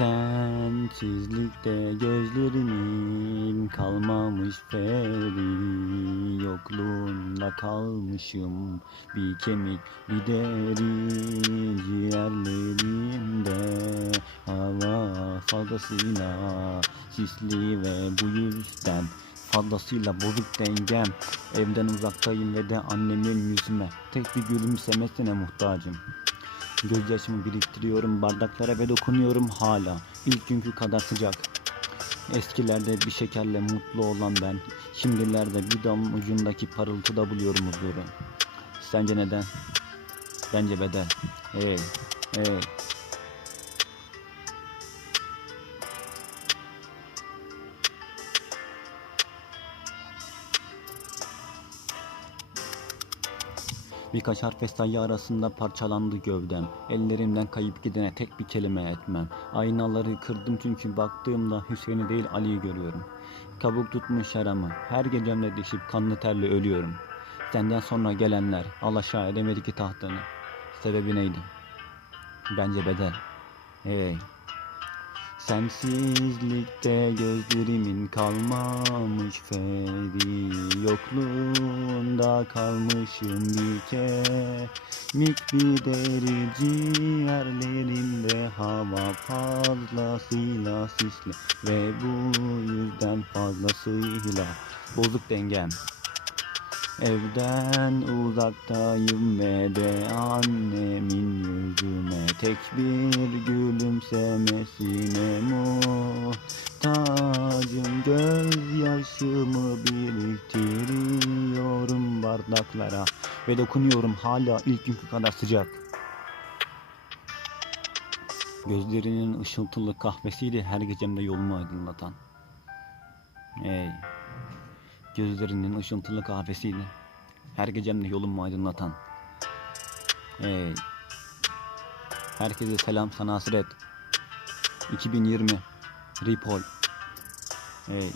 Sensizlikte gözlerimin kalmamış feri. Yokluğunda kalmışım bir kemik bir deri. Ciğerlerimde hava fazlasıyla sisli ve bu yüzden Fazlasıyla bozuk dengem. Evden uzaktayım ve de annemin yüzüme Tek bir gülümsemesine muhtacım Gözyaşımı biriktiriyorum bardaklara ve dokunuyorum hala. İlk günkü kadar sıcak. Eskilerde bir şekerle mutlu olan ben Şimdilerde bir dam ucundaki parıltıda buluyorum huzuru. Sence neden? Bence bedel. Hey hey Birkaç harf ve sayı arasında parçalandı gövdem. Ellerimden kayıp gidene tek bir kelime etmem. Aynaları kırdım çünkü baktığımda Hüseyin'i değil Ali'yi görüyorum. Kabuk tutmuş yaramı. Her gecemde dişip kanlı terle ölüyorum. Senden sonra gelenler alaşağı edemedi ki tahtını. Sebebi neydi? Bence bedel. Hey. Sensizlikte gözlerimin kalmamış feri Yokluğunda kalmışım bir kemik bir deri Ciğerlerimde hava fazlasıyla sisli Ve bu yüzden fazlasıyla bozuk dengem. Evden uzaktayım ve de annemin yüzüme tek bir gülümsemesine muhtacım Gözyaşımı biriktiriyorum bardaklara ve dokunuyorum hala ilk günkü kadar sıcak Gözlerinin ışıltılı kahvesiyle her gecemde yolumu aydınlatan Ey Gözlerinin ışıltılı kahvesiyle her gecemde yolumu aydınlatan. Hey. Herkese selam sana hasret. 2020 Ripol. Hey.